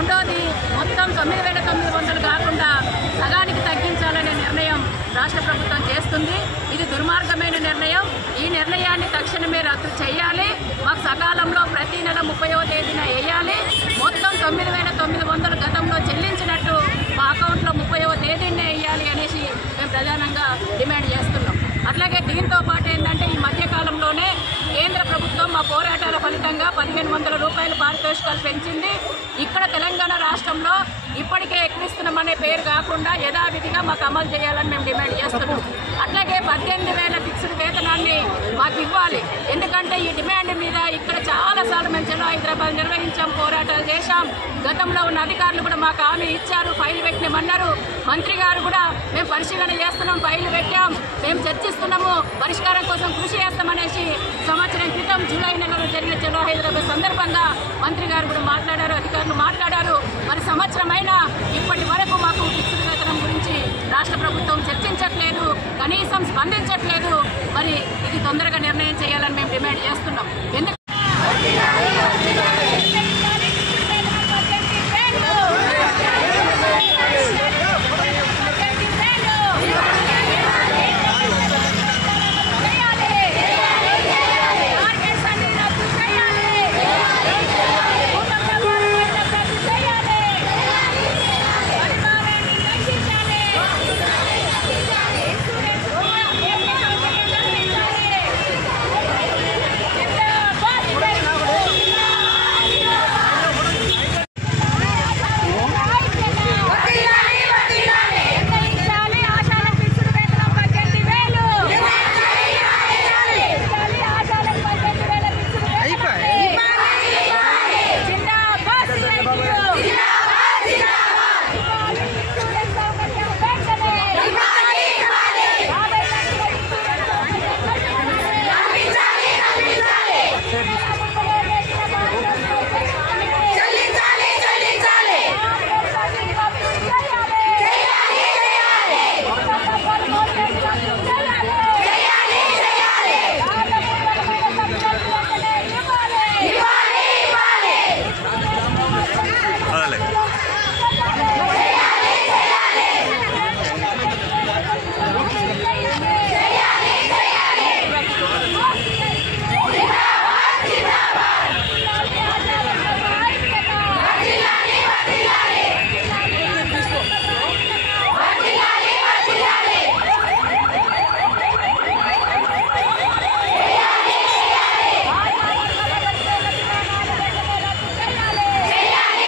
రెండోది మొత్తం 9,900 కాకుండా సగానికి తగ్గించాలనే నిర్ణయం రాష్ట్ర ప్రభుత్వం చేస్తుంది. ఇది దుర్మార్గమైన నిర్ణయం. ఈ నిర్ణయాన్ని తక్షణమే రద్దు చేయాలి. మాకు సకాలంలో ప్రతి నెల 30వ తేదీన వేయాలి. మొత్తం 9,900 గతంలో చెల్లించినట్టు మా అకౌంట్లో 30వ తేదీనే వేయాలి అనేసి మేము ప్రధానంగా డిమాండ్ చేస్తున్నాం. అట్లాగే దీంతో పాటు ఏంటంటే ఈ మధ్యకాలంలోనే కేంద్ర ప్రభుత్వం మా పోరాటాల ఫలితంగా 1,500 రూపాయలు పారితోషికాలు పెంచింది. ఇక్కడ తెలంగాణ రాష్ట్రంలో ఇప్పటికే ఎక్కిస్తున్నామనే పేరు కాకుండా యథావిధిగా మాకు అమలు చేయాలని మేము డిమాండ్ చేస్తున్నాం. అట్లాగే 18,000 ఫిక్స్డ్ వేతనాన్ని మాకు ఇవ్వాలి. ఎందుకంటే ఈ డిమాండ్ మీద ఇక్కడ చాలాసార్లు మేము చలో హైదరాబాద్ నిర్వహించాం, పోరాటాలు చేశాం. గతంలో ఉన్న అధికారులు కూడా మాకు హామీ ఇచ్చారు, ఫైల్ పెట్టినామన్నారు. మంత్రి గారు కూడా మేము పరిశీలన చేస్తున్నాం, ఫైల్ పెట్టాం, మేము చర్చిస్తున్నాము, పరిష్కారం కోసం కృషి చేస్తామనేసి సంవత్సరం క్రితం జూలై నెలలో జరిగిన చలో హైదరాబాద్ సందర్భంగా మంత్రి గారు కూడా మాట్లాడారు, అధికారులు మాట్లాడారు. మరి సంవత్సరమైనా ఇప్పటి వరకు మాకు ఫిక్స్డ్ వేతనం గురించి రాష్ట్ర ప్రభుత్వం చర్చించట్లేదు, కనీసం స్పందించట్లేదు. మరి ఇది తొందరగా నిర్ణయం చేయాలని మేము డిమాండ్ చేస్తున్నాం.